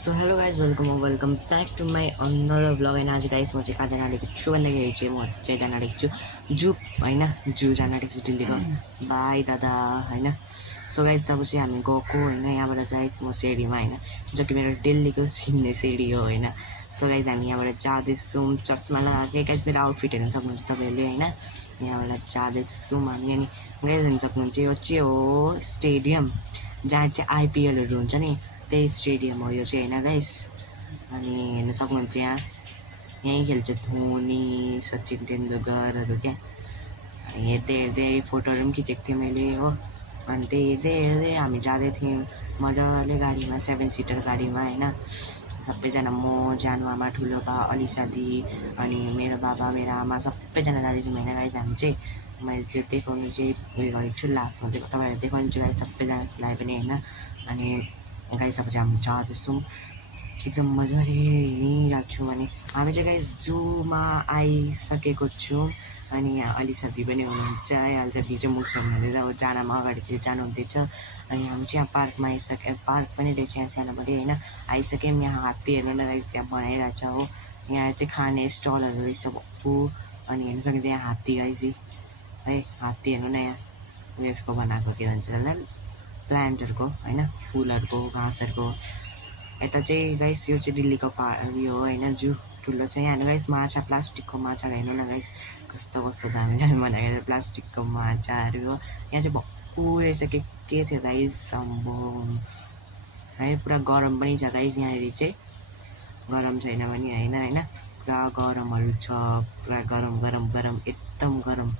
So hello guys welcome back to my another vlog होइन आज guys म चाहिँ कहाँ जान आँटेको छु भन्दाखेरि चाहिँ म चाहिँ जान आँटेको छु जू होइन जू जान आँटेको छु दिल्लीको बाई दादा होइन। सो गाइज तब चाहिँ हामी गएको होइन यहाँबाट चाहिँ म सिँढीमा होइन जो कि मेरो दिल्लीको चिन्ने सिँढी हो होइन। सो गाइज हामी यहाँबाट जाँदैछौँ चस्मा लगाएकै गाइज मेरो आउटफिट हेर्नु सक्नुहुन्छ तपाईँहरूले होइन यहाँबाट जाँदैछौँ हामी। अनि गाइज हेर्नु सक्नुहुन्छ यो चाहिँ हो स्टेडियम जहाँ चाहिँ आइपिएलहरू हुन्छ नि त्यही स्टेडियम हो यो चाहिँ होइन गाइस। अनि हेर्न सक्नुहुन्छ यहीँ खेल्छ धोनी सचिन तेन्दुलकरहरू क्या। हेर्दै हेर्दै फोटोहरू पनि खिचेको थिएँ मैले हो। अनि त्यही हेर्दै हेर्दै हामी जाँदै थियौँ मजाले गाडीमा 7 सिटर गाडीमा होइन सबैजना म जानु आमा ठुलो बा अलिसा दी अनि मेरो बाबा मेरो आमा सबैजना जाँदैछौँ होइन गाइस। हामी चाहिँ मैले त्यो देखाउनु चाहिँ उयो गरेको छु लास्टमा तपाईँहरू देखाउनु छु गाइस सबैजनालाई पनि होइन। अनि गाइस अब चाहिँ हामी जाँदैछौँ एकदम मजाले हिँडिरहेको छौँ। अनि हामी चाहिँ गाइस जूमा आइसकेको छौँ। अनि यहाँ अलिसा दी पनि हुनुहुन्छ आइहाल्छ दी चाहिँ मुख हुनुहुँदैछ अब जानमा अगाडितिर जानुहुँदैछ। अनि हामी चाहिँ यहाँ पार्कमा आइसक्यो पार्क पनि रहेछ यहाँ सानोबडे होइन आइसक्यौँ। यहाँ हात्ती हेर्नु न गाइस त्यहाँ बनाइरहेको छ हो यहाँ चाहिँ खाने स्टलहरू रहेछ भक्कु। अनि हेर्नु सकिन्छ यहाँ हात्ती गाइस है हात्ती हेर्नु न यहाँ उयसको बनाएको के भन्छ त्यसलाई प्लान्टहरूको होइन फुलहरूको घाँसहरूको। यता चाहिँ गाइस यो चाहिँ दिल्लीको उयो हो होइन जू ठुलो छ यहाँ गाइस माछा प्लास्टिकको माछा हेर्नु न गाइस कस्तो कस्तो दामी दामी बनाएर प्लास्टिकको माछाहरू हो। यहाँ चाहिँ भक्कु रहेछ के थियो गाइस अम्बो है पुरा गरम पनि छ गाइस यहाँनिर चाहिँ गरम छैन भने होइन पुरा गरमहरू छ पुरा गरम एकदम गरम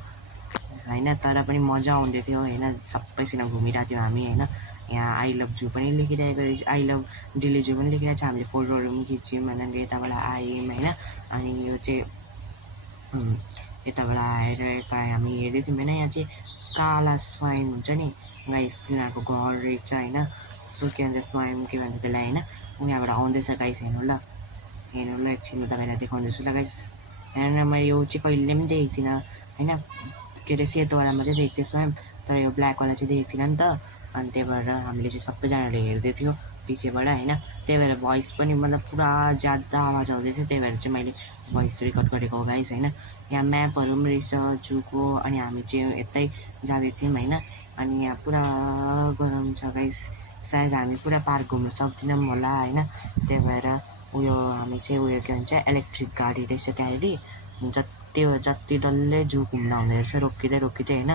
होइन तर पनि मजा आउँदै थियो होइन सबैसँग घुमिरहेको थियौँ हामी होइन। यहाँ आई लभ जू पनि लेखिरहेको रहेछ आई लभ दिल्ली जू पनि लेखिरहेको छ हामीले फोटोहरू पनि खिच्यौँ अनि यताबाट आयौँ होइन। अनि यो चाहिँ यताबाट आएर यता हामी हेर्दै थियौँ होइन यहाँ चाहिँ काला स्वाइम हुन्छ नि गाइस तिनीहरूको घर रहेछ होइन सो के भन्छ स्वाइम के भन्छ त्यसलाई होइन उनीहरूबाट आउँदैछ गाइस हेर्नु ल एकछिन तपाईँलाई देखाउँदैछु ल गाइस हेर्नु मैले यो चाहिँ कहिले पनि देखेको थिइनँ होइन के अरे सेतोवाला मात्रै देखेको थिएँ स्वयं तर यो ब्ल्याकवाला चाहिँ देखेको थिइनँ नि त। अनि त्यही भएर हामीले चाहिँ सबैजनाले हेर्दै थियो पछिबाट होइन त्यही भएर भोइस पनि मतलब पुरा ज्यादा आवाज आउँदै थियो त्यही भएर चाहिँ मैले भोइस रेकर्ड गरेको हो गाइस होइन। यहाँ म्यापहरू पनि रहेछ जूको अनि हामी चाहिँ यतै जाँदै थियौँ होइन। अनि यहाँ पुरा गरम छ गाइस सायद हामी पुरा पार्क घुम्नु सक्दैनौँ होला होइन त्यही भएर उयो हामी चाहिँ उयो के भन्छ इलेक्ट्रिक गाडी रहेछ त्यहाँनिर जति डल्लै जू घुम्न आउने रहेछ रोकिँदै होइन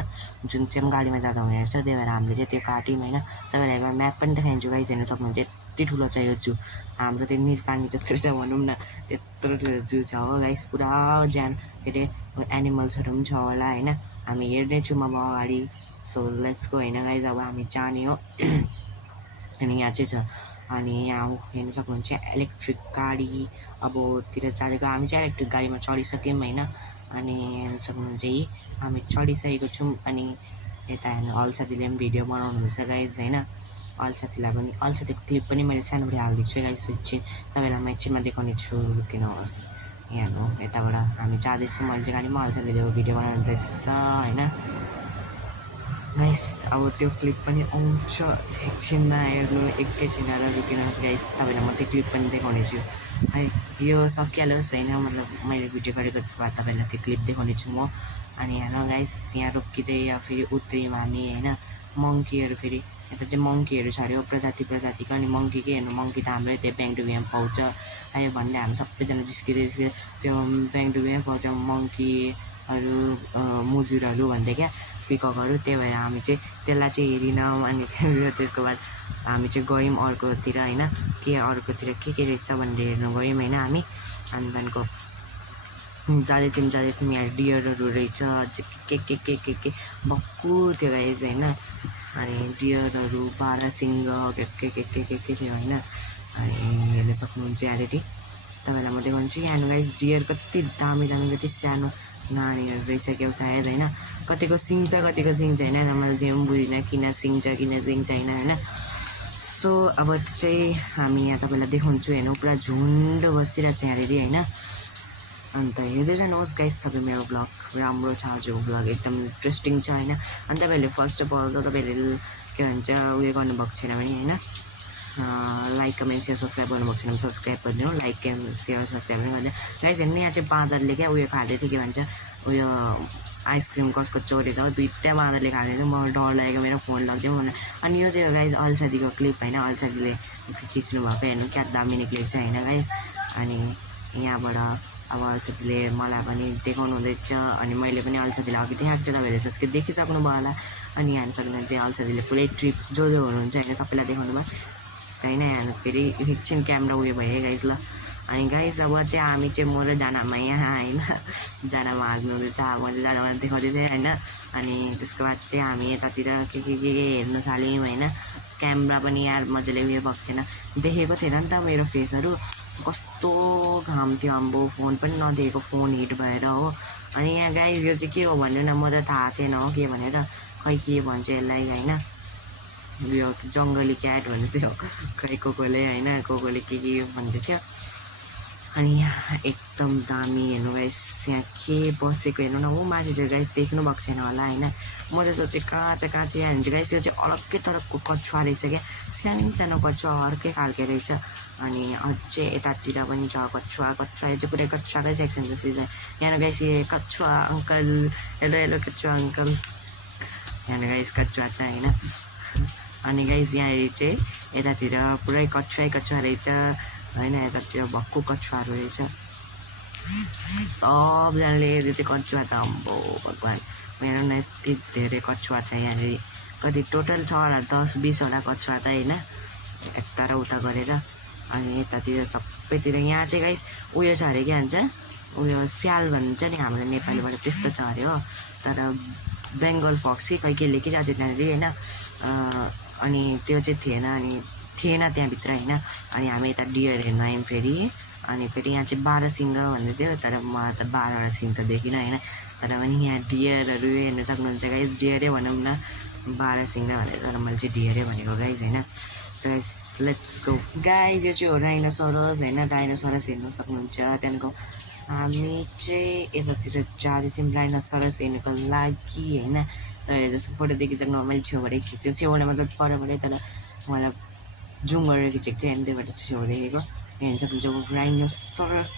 जुन चाहिँ गाडीमा जाँदा हुने रहेछ त्यही भएर हामीले चाहिँ त्यो काट्यौँ होइन। तपाईँलाई एकबार म्याप पनि देखाइदिन्छु गाइस हेर्नु सक्नुहुन्छ यति ठुलो छ यो जू हाम्रो त्यो निरपानी जत्रो छ भनौँ न त्यत्रो ठुलो जू छ हो गाइस पुरा के अरे एनिमल्सहरू पनि छ होला होइन हामी हेर्नेछौँ अब अगाडि सो लेट्स गो होइन गाइस अब हामी जाने हो। अनि यहाँ चाहिँ छ अनि यहाँ हेर्नु सक्नुहुन्छ इलेक्ट्रिक गाडी अबतिर जाँदैको हामी चाहिँ इलेक्ट्रिक गाडीमा चढिसक्यौँ होइन। अनि हेर्नु सक्नुहुन्छ हामी चढिसकेको छौँ। अनि यता हेर्नु अल्साथीले पनि भिडियो बनाउनुहुन्छ गाइज होइन अल्साथीलाई पनि अल्साथीको क्लिप पनि मैले सानोबाट हालिदिएको छु गाइज एकछिन तपाईँलाई म एकछिनमा देखाउने छु किनहोस् यहाँ हेर्नु यताबाट हामी जाँदैछौँ अहिले चाहिँ गाडीमा अल्साथीले भिडियो बनाउनुहुँदैछ होइन गाइस अब त्यो क्लिप पनि आउँछ एकछिनमा हेर्नु एकैछिन रुकिनुहोस् गाइस तपाईँलाई म त्यो क्लिप पनि देखाउने छु है यो सकिहालोस् होइन मतलब मैले भिडियो गरेको त्यसको बाद तपाईँलाई त्यो क्लिप देखाउने छु म। अनि हेर्नु गाइस यहाँ रोकिँदै फेरि उत्रियौँ हामी होइन मङ्कीहरू फेरि यता चाहिँ मङ्कीहरू छ अरे प्रजातिको अनि मङ्कीकै हेर्नु मङ्की त हाम्रै त्यो ब्याङ्डुबियामा पाउँछ अनि भन्दै हामी सबैजना जिस्किँदै त्यो ब्याङ्डुबियामै पाउँछ मङ्कीहरू मुजुरहरू भन्दै क्या पिककहरू त्यही भएर हामी चाहिँ त्यसलाई चाहिँ हेरिनौँ। अनि त्यसको बाद हामी चाहिँ गयौँ अर्कोतिर होइन अर्कोतिर के रहेछ भनेर हेर्नु गयौँ होइन हामी। अनि त्यहाँदेखिको जाँदै थियौँ यहाँ डियरहरू रहेछ अझ के भक्कु थियो गाइस होइन। अनि डियरहरू बाह्रसिङ्ग के थियो होइन। अनि हेर्न सक्नुहुन्छ यहाँनिर तपाईँलाई म देखाउँछु यहाँ गाइस डियर कति दामी कति सानो नानीहरू रहेछ सायद होइन कतिको सिङ छ कतिको सिङ छैन मैले त्यो पनि बुझिनँ किन सिङ छ छैन होइन। सो अब चाहिँ हामी यहाँ तपाईँलाई देखाउँछु हेर्नु पुरा झुन्ड बसिरहेको छ यहाँनिर होइन। अन्त हेर्दै जानुहोस् गाइस तपाईँ मेरो ब्लग राम्रो छ आज ब्लग एकदम इन्ट्रेस्टिङ छ होइन। अनि तपाईँहरूले फर्स्ट अफ अल त तपाईँहरूले के भन्छ उयो गर्नुभएको छैन भने होइन लाइक कमेन्ट सेयर सब्सक्राइब गर्नुभएको छैन सब्सक्राइब गरिदिनु लाइक सेयर सब्सक्राइब पनि गरिदिनु गाइस हेर्नु यहाँ चाहिँ बाँदरले क्या उयो खाँदै थियो के भन्छ उयो आइसक्रिम कसको चोरेछ हो दुईवटा बाँदरले खाँदै थियो मलाई डर लागेको मेरो फोन लगिदियो भनेर अनि यो चाहिँ गाइस अल्छादीको क्लिप होइन अल्छादीले खिच्नु भएको हेर्नु क्या दामी निक्लेको छ होइन गाइस अनि यहाँबाट अब अल्छादीले मलाई पनि देखाउनु हुँदैछ अनि मैले पनि अल्छादीलाई अघि देखाएको थिएँ तपाईँहरूले जसको देखिसक्नु भयो होला अनि यहाँ सक्नुहुन्छ चाहिँ अल्छादीले पुरै ट्रिप जो हुनुहुन्छ होइन सबैलाई देखाउनु भयो होइन यहाँ फेरि एकछिन क्यामेरा उयो भयो है गाइस ल अनि गाइस अब चाहिँ हामी चाहिँ म र जानामा यहाँ होइन जानामा हाँस्नु हुँदैछ अब मैले जानामा देखाउँदै थिएँ होइन अनि त्यसको बाद चाहिँ हामी यतातिर के हेर्नु थाल्यौँ होइन क्यामेरा पनि यार मजाले उयो भएको थिएन देखेको थिएन नि त मेरो फेसहरू कस्तो घाम थियो अम्बो फोन पनि नदेखेको फोन हिट भएर हो अनि यहाँ गाइस यो चाहिँ के हो भन्नु न म त थाहा थिएन हो के भनेर खै के भन्छ यसलाई होइन यो जङ्गली क्याट भन्दै थियो खै कोले होइन कोले के भन्दै थियो अनि यहाँ एकदम दामी हेर्नु गाइस यहाँ के बसेको हेर्नु न हो माथि चाहिँ गाइस देख्नु भएको छैन होला होइन म त सोचेँ कहाँ चाहिँ यहाँ हुन्छ गाइस यो चाहिँ अलग्गै तरहको कछुवा रहेछ क्या सानो कछुवा अर्कै खालको रहेछ अनि अझै यतातिर पनि छ कछुवा यो चाहिँ पुरै कछुवाकै सेक्सन जस्तै छ यहाँ गाइस यो कछुवा अङ्कल हेलो कछुवा अङ्कल यहाँ गाइस कछुवा छ होइन अनि गाइस यहाँ चाहिँ यतातिर पुरै कछुवा रहेछ होइन यतातिर भक्कु कछुवाहरू रहेछ सबजनाले हेर्दै त्यो कछुवा त अम्बो भगवान् मेरो न यति धेरै कछुवा छ यहाँनिर कति टोटल छ होला 10-20वटा कछुवा त होइन यता र उता गरेर अनि यतातिर सबैतिर यहाँ चाहिँ गाइस उयो छ अरे के भन्छ उयो स्याल भन्छ नि हाम्रो नेपालीबाट त्यस्तो छ अरे हो तर बेङ्गल फक्स कि के लेखिरहेको थियो त्यहाँनिर होइन अनि त्यो चाहिँ थिएन त्यहाँभित्र होइन अनि हामी यता डियर हेर्न आयौँ फेरि अनि फेरि यहाँ चाहिँ 12 सिङ्ग भन्दै थियो तर मलाई त 12वटा सिङ त देखिनँ होइन तर पनि यहाँ डियरहरू हेर्न सक्नुहुन्छ गाइस डियरै भनौँ न 12 सिङ्ग भनेर तर मैले चाहिँ डियरै भनेको गाइस होइन so guys let's go guys यो चाहिँ हो डाइनोसरस होइन डाइनोसरस हेर्न सक्नुहुन्छ त्यहाँदेखिको हामी चाहिँ यतातिर जाँदैछौँ डाइनोसरस हेर्नुको लागि होइन तपाईँ जस्तो फोटो देखिसक्नु मैले छेउबाट खिच्थ्यो छेउबाट मतलब परबाटै तर मलाई जुम गरेर खिचेको थियो अनि त्यही भएर छेउ देखेको हेर्न सक्नुहुन्छ डाइनोसरस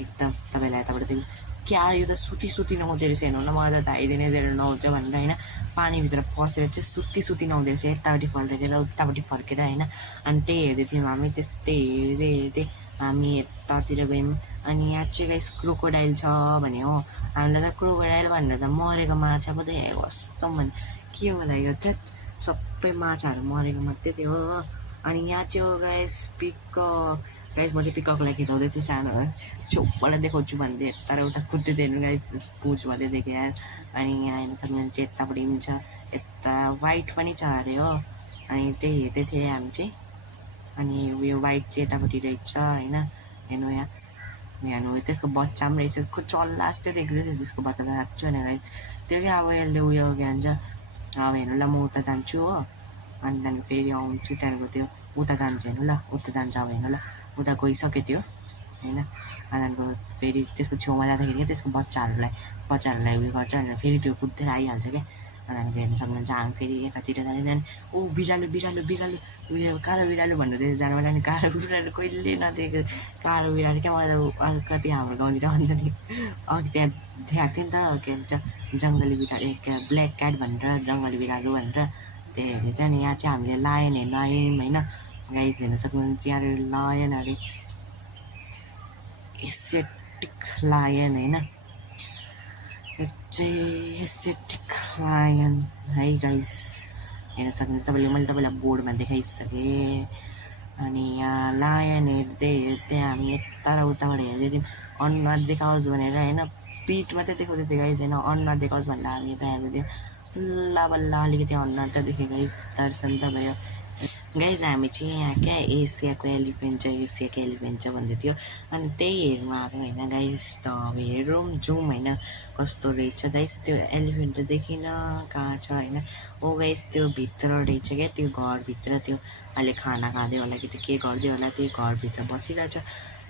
एकदम तपाईँलाई यताबाट देख्नु क्या यो त सुती नुहाउँदो रहेछ हेर्नु न मलाई त धाइदिने धेरै नुहाउँछ भनेर होइन पानीभित्र पसेर चाहिँ सुती नुहाउँदो रहेछ यतापट्टि फर्केर उतापट्टि फर्केर होइन अनि त्यही हेर्दै थियौँ हामी त्यस्तै हेर्दै हामी यतातिर गयौँ अनि यहाँ चाहिँ गाइस क्रोकोडाइल छ भने हो हामीलाई त क्रोकोडाइल भनेर त मरेको माछा पो त कसम भने के होला यो त सबै माछाहरू मरेको मात्रै थियो हो अनि यहाँ चाहिँ हो गाइस गाइस म चाहिँ पिककलाई खिचाउँदै थिएँ सानो छेउबाट देखाउँछु भन्दै तर उता कुद्दै थिएँ गाइस पुछ भन्दै थिएँ यार अनि यहाँ हेर्न सक्नुहुन्छ यतापट्टि पनि छ यता वाइट पनि छ अरे हो अनि त्यही हेर्दै थिएँ हामी चाहिँ अनि उयो वाइट चाहिँ यतापट्टि रहेछ होइन हेर्नु यहाँ त्यसको बच्चा पनि रहेछ चल्ला जस्तै देख्दै थियो त्यसको बच्चा त साँच्चै भनेर त्यो क्या अब यसले उयो के भन्छ अब हेर्नु ल म उता जान्छु हो अनि त्यहाँदेखि फेरि आउँछु त्यहाँदेखिको त्यो उता जान्छु हेर्नु ल उता जान्छ अब हेर्नु ल उता गइसक्यो त्यो होइन अनि त्यहाँदेखिको फेरि त्यसको छेउमा जाँदाखेरि त्यसको बच्चाहरूलाई उयो गर्छ भनेर फेरि त्यो कुदेर आइहाल्छ क्या अनि त्यहाँदेखि हेर्न सक्नुहुन्छ हामी फेरि यतातिर जाँदै ऊ बिरालो उयो कालो बिरालो भन्नु जानु होला नि कालो बिरालो कहिले नदेखेको कालो बिरालो क्या मलाई त कति हाम्रो गाउँतिर अन्त नि अघि त्यहाँ देखाएको थियो नि त के भन्छ जङ्गली बिरालो ब्ल्याक क्याट भनेर जङ्गली बिरालो भनेर त्यही हेरेर चाहिँ नि यहाँ चाहिँ हामीले लायन हेर्न आयौँ होइन गाइस हेर्न सक्नुहुन्छ यहाँ लायन अरे एसियाटिक लायन होइन यो चाहिँ एसियाटिक लायन है गाइस हेर्न सक्नुहुन्छ मैले तपाईँलाई बोर्डमा देखाइसकेँ अनि यहाँ लायन हेर्दै हामी यता र उताबाट हेर्दै थियौँ अनुहार देखाओस् भनेर होइन पिठ मात्रै देखाउँदै थियो गाइस होइन अनुहार देखाओस् भनेर हामी यता हेर्दै थियौँ बल्ल अलिकति अनुहार त देखेँ गाइस दर्शन त भयो गाइस हामी चाहिँ यहाँ क्या एसियाको एलिफेन्ट छ भन्दै थियो अनि त्यही हेर्नु आएको होइन गाइस त अब हेरौँ जाउँ होइन कस्तो रहेछ गाइस त्यो एलिफेन्ट त देखिनँ कहाँ छ होइन ओ गाइस त्यो भित्र रहेछ क्या त्यो घरभित्र त्यो अहिले खाना खाँदै होला कि त्यो के गर्दै होला त्यो घरभित्र बसिरहेछ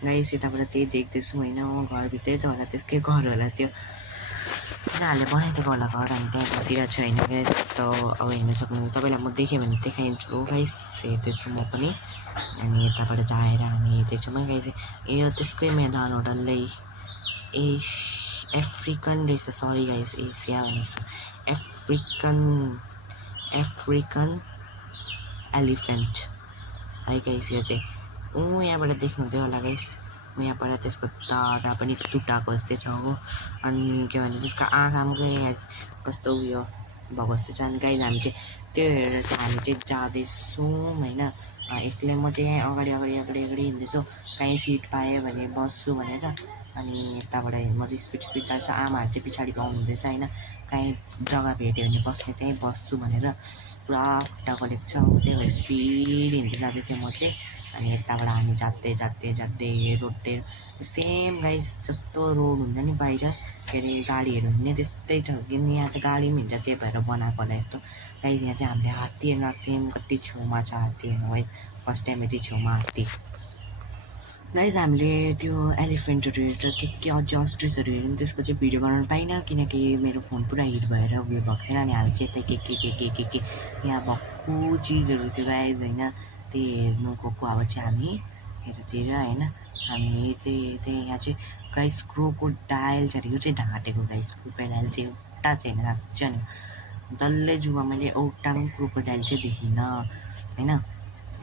गाइस यताबाट त्यही देख्दैछु होइन घरभित्रै त होला त्यसकै घर होला त्यो तिनीहरूले बनाइदिएको होला घर हामी त्यहाँ बसिरहेको छ होइन गाइस त अब हेर्न सक्नुहुन्छ तपाईँलाई म देखेँ भने देखाइदिन्छु गाइस हेर्दैछु म पनि अनि यताबाट जाएर हामी हेर्दैछौँ है गाइस यो त्यसकै मैदान हो डल्लै ए अफ्रिकन रहेछ सरी गाइस एसिया भनेको अफ्रिकन एलिफेन्ट है गाइस यो चाहिँ यहाँबाट देख्नुहुँदै होला गाइस यहाँबाट त्यसको दाना पनि टुटाएको जस्तै छ हो अनि के भन्छ त्यसको आँखा पनि कस्तो उयो भएको जस्तो छ अनि गाइस हामी चाहिँ त्यो हेरेर चाहिँ हामी चाहिँ जाँदैछौँ होइन एक्लै म चाहिँ यहाँ अगाडि हिँड्दैछु कहीँ सिट पाएँ भने बस्छु भनेर अनि यताबाट म चाहिँ स्पिड जान्छु आमाहरू चाहिँ पछाडि पाउनुहुँदैछ होइन कहीँ जग्गा भेट्यो भने बस्ने त्यहीँ बस्छु भनेर पुरा खुट्टा गलेको छ हो त्यही भएर स्पिड हिँड्दै जाँदै थिएँ म चाहिँ अनि यताबाट हामी जाँदै रोडतिर सेम गाइस जस्तो रोड हुन्छ नि बाहिर के अरे गाडीहरू हिँड्ने त्यस्तै छ किन यहाँ चाहिँ गाडी पनि हिँड्छ त्यही भएर बनाएको होला यस्तो गाइस यहाँ चाहिँ हामीले हात्ती हेर्न गएको थियौँ कति छेउमा छ हात्ती हेर्नु है फर्स्ट टाइम यति छेउमा हात्ती गाइस हामीले त्यो एलिफेन्टहरू हेरेर के अझ अस्ट्रिचहरू हेऱ्यौँ त्यसको चाहिँ भिडियो बनाउनु पाइनँ किनकि मेरो फोन पुरा हिट भएर उयो भएको थिएन अनि हामी चाहिँ यता के यहाँ भक्कु चिजहरू थियो गाइस होइन त्यही हेर्नु गएको अब चाहिँ हामी यतातिर होइन हामी चाहिँ यहाँ चाहिँ गाइस क्रोकोडाइल छ अरे यो चाहिँ ढाँटेको गाइस क्रोकोडाइल चाहिँ एउटा चाहिँ होइन साँच्चै नि डल्लै जुमा मैले एउटा पनि क्रोकोडाइल चाहिँ देखिनँ होइन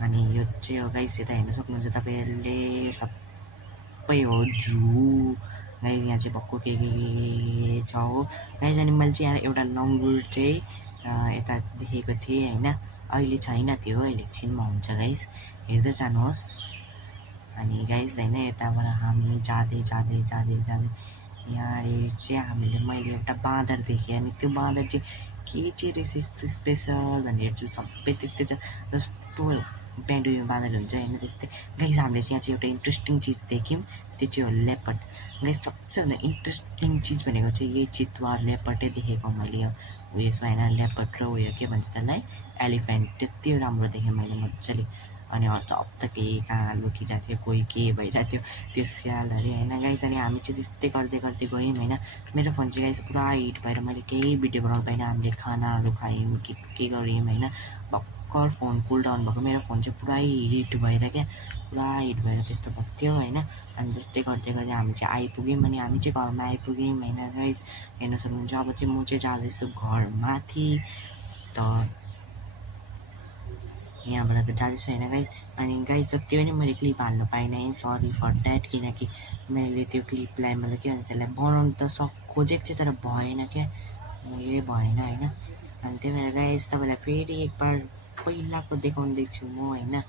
अनि यो चाहिँ हो गाइस यता हेर्न सक्नुहुन्छ तपाईँहरूले सबै हो जू गाइस यहाँ चाहिँ भक्कु के छ हो गाइस अनि मैले चाहिँ यहाँ एउटा लङ्गुर चाहिँ यता देखेको थिएँ होइन अहिले छैन त्यो अहिले एकछिनमा हुन्छ गाइस हेर्दै जानुहोस् अनि गाइस होइन यताबाट हामी जाँदै यहाँ चाहिँ हामीले मैले एउटा बाँदर देखेँ अनि त्यो बाँदर चाहिँ के चाहिँ रहेछ यस्तो स्पेसल भनेर हेर्छु सबै त्यस्तै छ जस्तो पेन्डुयो बाँदर हुन्छ होइन त्यस्तै गाइस हामीले चाहिँ यहाँ चाहिँ एउटा इन्ट्रेस्टिङ चिज देख्यौँ त्यो चाहिँ हो लेपर्ड गाइस सबैभन्दा इन्ट्रेस्टिङ चिज भनेको चाहिँ यही चितुवा लेपर्डै देखेको मैले उयसमा होइन लेपर्ड र उयो के भन्छ त्यसलाई एलिफेन्ट त्यति राम्रो देखेँ मैले मजाले अनि सब त केही कहाँ लुकिरहेको थियो कोही के भइरहेको थियो त्यो स्यालहरू होइन गाइस अनि हामी चाहिँ त्यस्तै गर्दै गयौँ होइन मेरो फोन चाहिँ गाइस पुरा हिट भएर मैले केही भिडियो बनाउनु पाइनँ हामीले खानाहरू खायौँ के गऱ्यौँ होइन भर्खर फोन कुल डाउन भएको मेरो फोन चाहिँ पुरै हिट भएर पुरा हिट भएर त्यस्तो भएको थियो होइन अनि त्यस्तै गर्दै हामी चाहिँ आइपुग्यौँ अनि हामी चाहिँ घरमा आइपुग्यौँ होइन गाइस हेर्न सक्नुहुन्छ अब चाहिँ म चाहिँ जाँदैछु घरमाथि त यहाँबाट जाँदैछु होइन गाइस अनि गाइस जति पनि मैले क्लिप हाल्नु पाइनँ सरी फर द्याट किनकि मैले त्यो क्लिपलाई मैले के भन्छ त्यसलाई बनाउनु त खोजेको थिएँ तर भएन क्या यही भएन होइन अनि त्यही भएर गाइस तपाईँलाई फेरि एकबार पहिलाको देखाउँदैछु म होइन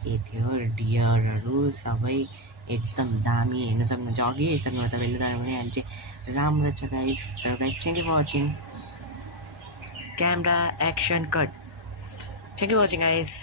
के थियो डियरहरू सबै एकदम दामी हेर्न सक्नुहुन्छ अघि हेरिसक्नु तपाईँले तर पनि अहिले चाहिँ राम्रो छ गाइस त guys thank you for watching camera action cut thank you for watching guys